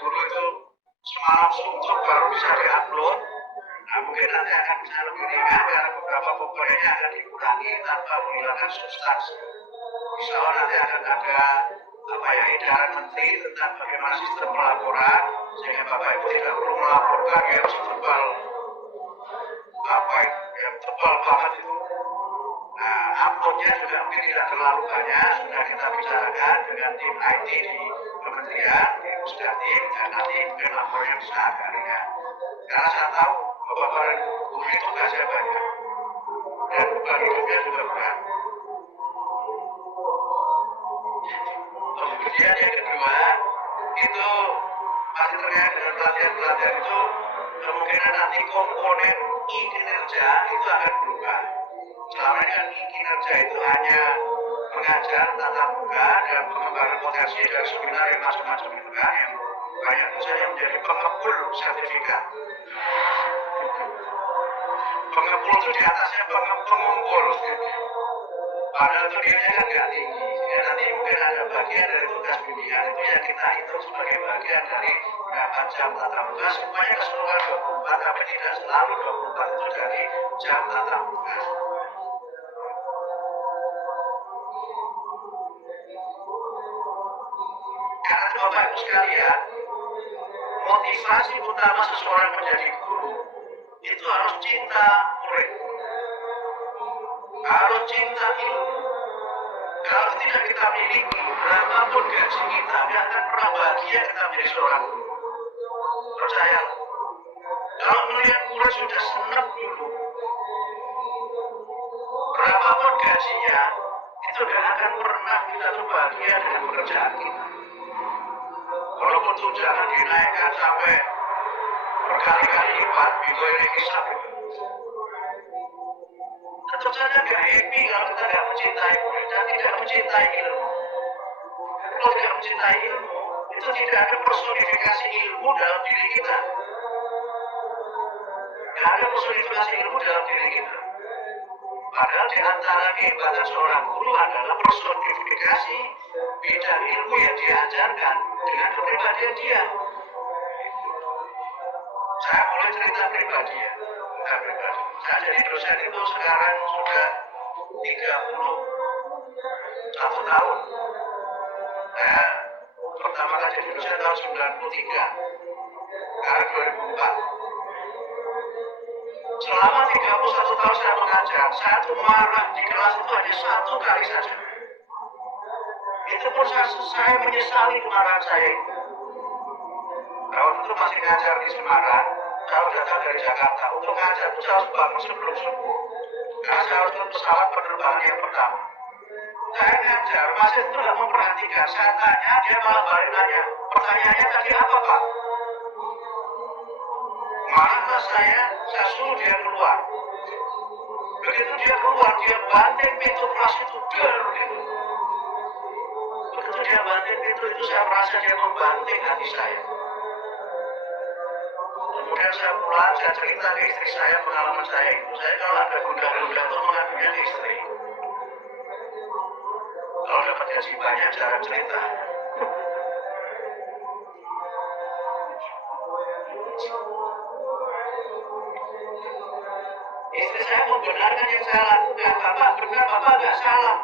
guru itu semalam suntuk baru bisa diupload. Nah, mungkin nanti akan bisa lebih ringan karena beberapa komponennya akan dikurangi tanpa menghilangkan substansi. Insya Allah nanti akan ada edaran menteri tentang bagaimana sistem pelaporan sehingga Bapak Ibu tidak perlu melaporkan yang tebal yang tebal banget itu. Nah, uploadnya juga mungkin tidak terlalu banyak, sudah kita bicarakan dengan tim IT di Kementerian, di Pusdatin, dan nanti mungkin laporannya bisa agak ringan. Karena saya tahu Bapak Guru itu tugasnya banyak dan beban hidupnya juga berat. Kemudian yang kedua itu masih terkait dengan pelatihan itu, kemungkinan nanti komponen kinerja itu akan berubah. Selama ini kan kinerja itu hanya mengajar tatap muka dan pengembangan potensi dari seminar yang macam-macam itu kan, yang banyak dosen yang menjadi pengepul sertifikat. Pengepul itu di atasnya pengumpul. Padahal itu dia kan nggak tinggi. Sehingga nanti mungkin ada bagian dari tugas bimbingan itu yang kita hitung sebagai bagian dari berapa jam tatap muka. Semuanya keseluruhan 24, tapi tidak selalu 24 itu dari jam tatap muka. Karena Bapak Ibu sekalian, motivasi utama seseorang menjadi guru itu harus cinta murid, harus cinta ilmu. Kalau tidak kita miliki, berapapun gaji kita, tidak akan pernah bahagia kita menjadi seorang guru. Percaya, kalau melihat murid sudah senang dulu, berapapun gajinya, itu tidak akan pernah kita tuh bahagia dengan pekerjaan kita. Walaupun tunjangan dinaikkan sampai berkali-kali lipat, itu yang hisap itu. Tetap saja nggak happy kalau kita nggak mencintai murid dan tidak mencintai ilmu. Kalau tidak mencintai ilmu, itu tidak ada personifikasi ilmu dalam diri kita. Tidak ada personifikasi ilmu dalam diri kita. Padahal di antara kehebatan seorang guru adalah personifikasi bidang ilmu yang diajarkan dengan kepribadian dia. Saya mulai cerita pribadi ya. Saya jadi dosen itu sekarang sudah 31 tahun. Saya pertama kali jadi dosen tahun 93, sekarang 2004. Selama 31 tahun saya mengajar, saya tuh marah di kelas itu hanya satu kali saja. Itu pun saya menyesali kemarahan saya itu. Kalau itu masih ngajar di Semarang, kalau datang dari Jakarta untuk ngajar itu saya harus bangun sebelum subuh. Karena saya harus pesawat penerbangan yang pertama. Saya ngajar, masih itu tidak memperhatikan. Saya tanya, dia malah balik nanya. Pertanyaannya tadi apa Pak? Malah saya suruh dia keluar. Begitu dia keluar, dia banting pintu kelas itu, gitu. Begitu dia banting pintu itu, saya merasa dia membanting hati saya. Kemudian saya pulang, saya cerita ke istri saya pengalaman saya itu. Saya kalau ada gundah-gundah itu mengadunya ke istri. Kalau dapat gaji banyak, jarang cerita. Istri saya membenarkan yang saya lakukan. Bapak benar, Bapak nggak salah.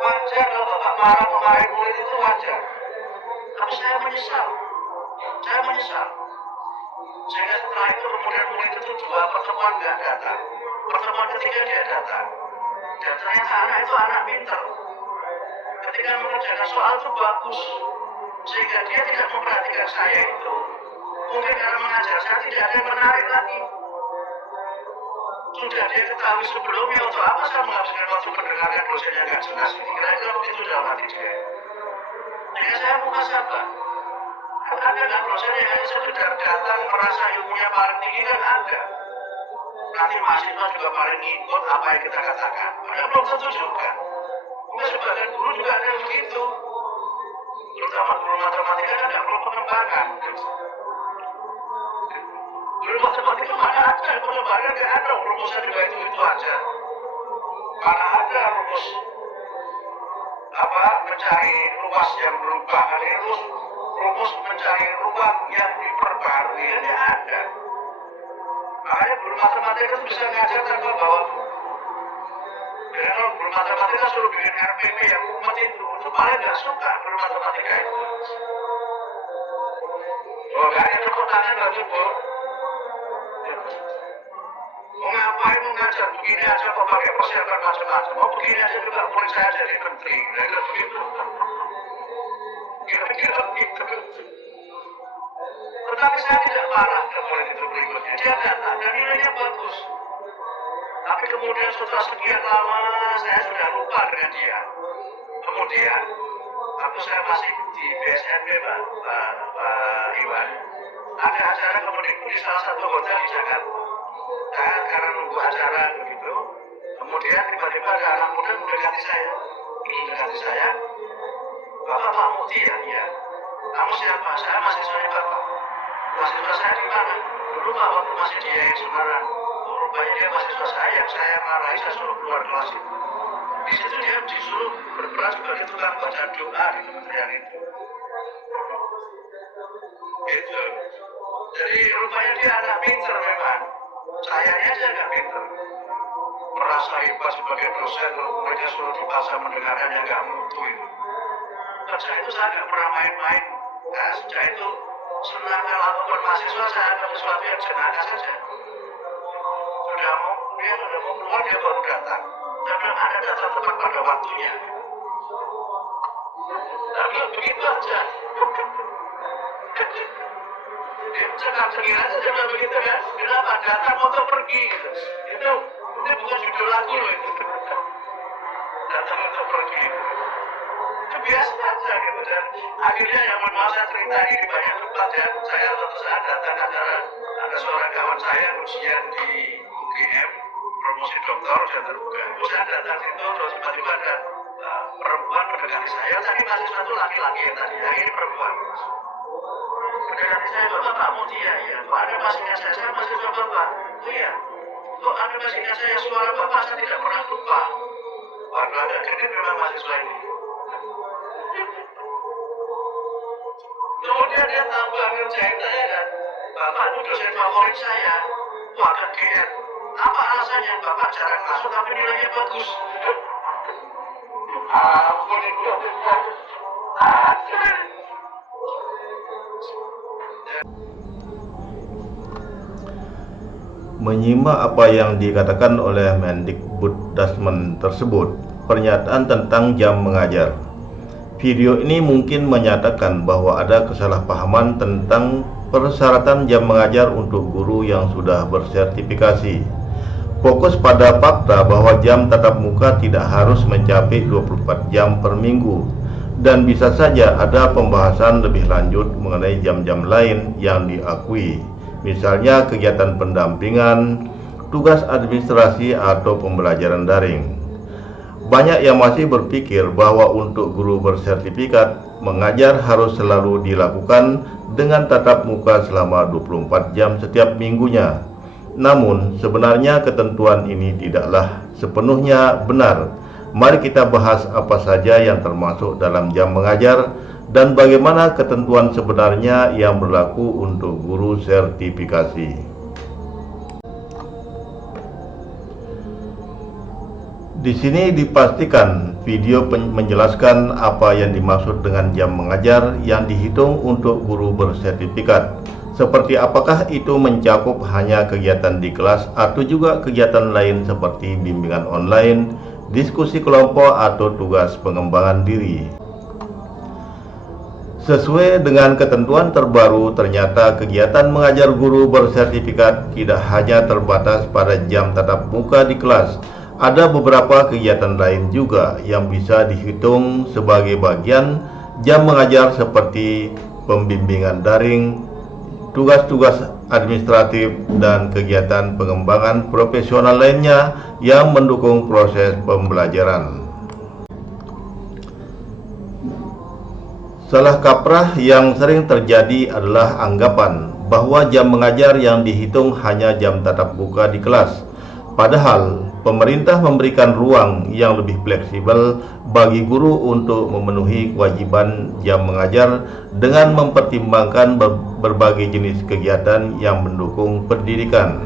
Wajar kalau Bapak memarahi murid itu wajar. Tapi saya menyesal. Sehingga setelah itu kemudian murid itu 2 pertemuan nggak datang. Pertemuan ketiga dia datang. Dan ternyata anak itu anak pintar. Ketika mengerjakan soal itu bagus. Sehingga dia tidak memperhatikan saya itu. Mungkin karena mengajar saya tidak ada yang menarik lagi. Sudah dia ketahui sebelumnya untuk apa saya menghabiskan waktu mendengarkan dosennya nggak jelas. Kira-kira begitu dalam hati dia. Sehingga saya muhasabah. Ada kan dosen yang hanya sekedar datang merasa ilmunya paling tinggi kan ada. Nanti mahasiswa juga paling ngikut apa yang kita katakan. Padahal belum tentu juga. Mungkin sebagian guru juga ada yang begitu. Terutama guru matematika kan tidak perlu pengembangan. Guru matematika mana ada pengembangan, nggak ada. Rumusnya juga itu aja. Mana ada rumus mencari ruas yang berubah. Ini rumus rumus mencari ruang yang diperbarui kan ya ada. Makanya guru matematika itu bisa ngajar tanpa bawa buku. Jadi kalau guru matematika suruh bikin RPP yang umat itu paling nggak suka guru matematika itu. Oh, kayaknya tepuk tangan nggak cukup. Mau ngapain mau ngajar begini aja kok pakai persiapan macam-macam. Mau begini aja juga murid saya jadi menteri. Kira-kira begitu. Kira-kira begitu. Tetapi saya tidak marah ke murid itu berikutnya. Dia datang dan nilainya bagus. Tapi kemudian setelah sekian lama saya sudah lupa dengan dia. Kemudian waktu saya masih di BSNP Pak Iwan, ada acara kemendikbud di salah satu hotel di Jakarta. Dan karena nunggu acara begitu, kemudian tiba-tiba ada anak muda mendekati saya. Bapak Pak Muti ya? Iya. Kamu siapa? Saya mahasiswanya Bapak. Mahasiswa saya di mana? Dulu Pak waktu masih di IAIN Semarang. Oh, rupanya dia mahasiswa saya marahi, saya suruh keluar kelas itu. Di situ dia disuruh berperan sebagai tukang baca doa di kementerian itu. Gitu. Jadi rupanya dia anak pinter memang. Sayanya aja nggak pinter. Merasa hebat sebagai dosen, muridnya suruh dipaksa mendengarkan yang nggak mutu itu. Sejak itu saya nggak pernah main-main. Nah, sejak itu senang lakukan mahasiswa saya ada sesuatu yang jenaka saja. Sudah mau keluar dia baru datang. Dan ada datang tepat pada waktunya. Tapi begitu aja. Dia cekak-cekir aja dia bilang begitu kan. Kenapa? Datang untuk pergi gitu. Itu bukan judul lagu loh itu. Datang untuk pergi. Itu biasa aja gitu. Dan akhirnya yang mau saya cerita ini di banyak tempat ya. Saya tentu saja datang acara ada seorang kawan saya ujian di UGM promosi doktor dan terbuka. Saya datang situ terus tiba-tiba ada perempuan mendekati saya. Tadi mahasiswa itu laki-laki yang tadi, yang ini perempuan. Mendekati saya, Bapak Pak Muti ya? Iya. Kok ada pasiennya saya mahasiswa Bapak? Oh iya. Kok ada pasiennya saya suara Bapak saya tidak pernah lupa. Waduh agak gede memang mahasiswa ini. Kemudian dia tambah ngerjain saya kan. Bapak itu dosen favorit saya. Wah agak GR. Apa alasannya? Bapak jarang masuk tapi nilainya bagus. Ampun itu. Menyimak apa yang dikatakan oleh Mendikbuddasmen tersebut, pernyataan tentang jam mengajar. Video ini mungkin menyatakan bahwa ada kesalahpahaman tentang persyaratan jam mengajar untuk guru yang sudah bersertifikasi. Fokus pada fakta bahwa jam tatap muka tidak harus mencapai 24 jam per minggu, dan bisa saja ada pembahasan lebih lanjut mengenai jam-jam lain yang diakui, misalnya kegiatan pendampingan, tugas administrasi atau pembelajaran daring. Banyak yang masih berpikir bahwa untuk guru bersertifikat, mengajar harus selalu dilakukan dengan tatap muka selama 24 jam setiap minggunya. Namun, sebenarnya ketentuan ini tidaklah sepenuhnya benar. Mari kita bahas apa saja yang termasuk dalam jam mengajar dan bagaimana ketentuan sebenarnya yang berlaku untuk guru sertifikasi. Di sini dipastikan video menjelaskan apa yang dimaksud dengan jam mengajar yang dihitung untuk guru bersertifikat. Seperti apakah itu mencakup hanya kegiatan di kelas atau juga kegiatan lain seperti bimbingan online, diskusi kelompok atau tugas pengembangan diri. Sesuai dengan ketentuan terbaru, ternyata kegiatan mengajar guru bersertifikat tidak hanya terbatas pada jam tatap muka di kelas. Ada beberapa kegiatan lain juga yang bisa dihitung sebagai bagian jam mengajar seperti pembimbingan daring, tugas-tugas administratif, dan kegiatan pengembangan profesional lainnya yang mendukung proses pembelajaran. Salah kaprah yang sering terjadi adalah anggapan bahwa jam mengajar yang dihitung hanya jam tatap muka di kelas. Padahal pemerintah memberikan ruang yang lebih fleksibel bagi guru untuk memenuhi kewajiban jam mengajar dengan mempertimbangkan berbagai jenis kegiatan yang mendukung pendidikan.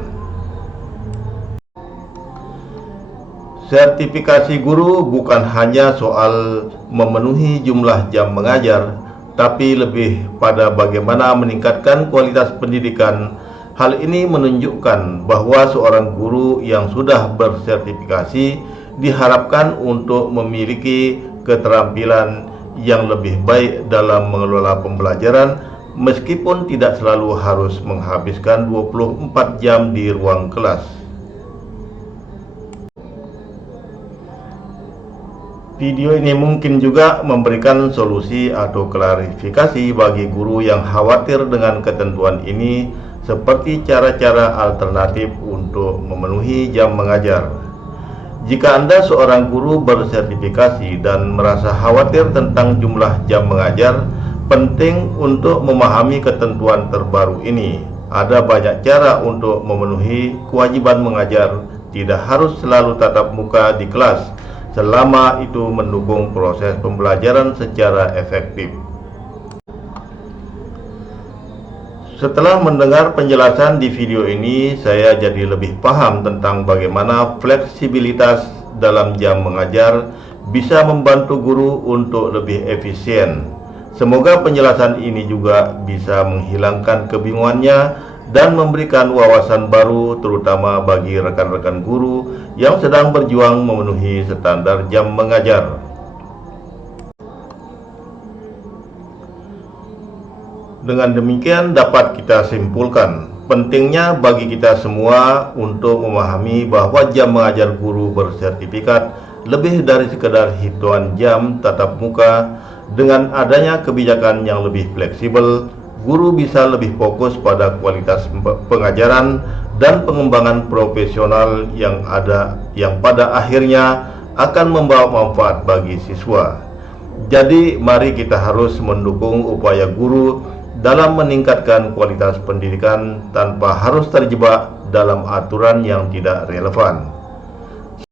Sertifikasi guru bukan hanya soal memenuhi jumlah jam mengajar, tapi lebih pada bagaimana meningkatkan kualitas pendidikan. Hal ini menunjukkan bahwa seorang guru yang sudah bersertifikasi diharapkan untuk memiliki keterampilan yang lebih baik dalam mengelola pembelajaran, meskipun tidak selalu harus menghabiskan 24 jam di ruang kelas. Video ini mungkin juga memberikan solusi atau klarifikasi bagi guru yang khawatir dengan ketentuan ini, seperti cara-cara alternatif untuk memenuhi jam mengajar. Jika Anda seorang guru bersertifikasi dan merasa khawatir tentang jumlah jam mengajar, penting untuk memahami ketentuan terbaru ini. Ada banyak cara untuk memenuhi kewajiban mengajar, tidak harus selalu tatap muka di kelas, selama itu mendukung proses pembelajaran secara efektif. Setelah mendengar penjelasan di video ini, saya jadi lebih paham tentang bagaimana fleksibilitas dalam jam mengajar bisa membantu guru untuk lebih efisien. Semoga penjelasan ini juga bisa menghilangkan kebingungannya dan memberikan wawasan baru, terutama bagi rekan-rekan guru yang sedang berjuang memenuhi standar jam mengajar. Dengan demikian dapat kita simpulkan pentingnya bagi kita semua untuk memahami bahwa jam mengajar guru bersertifikat lebih dari sekedar hitungan jam tatap muka. Dengan adanya kebijakan yang lebih fleksibel, guru bisa lebih fokus pada kualitas pengajaran dan pengembangan profesional yang pada akhirnya akan membawa manfaat bagi siswa. Jadi mari kita harus mendukung upaya guru dalam meningkatkan kualitas pendidikan tanpa harus terjebak dalam aturan yang tidak relevan.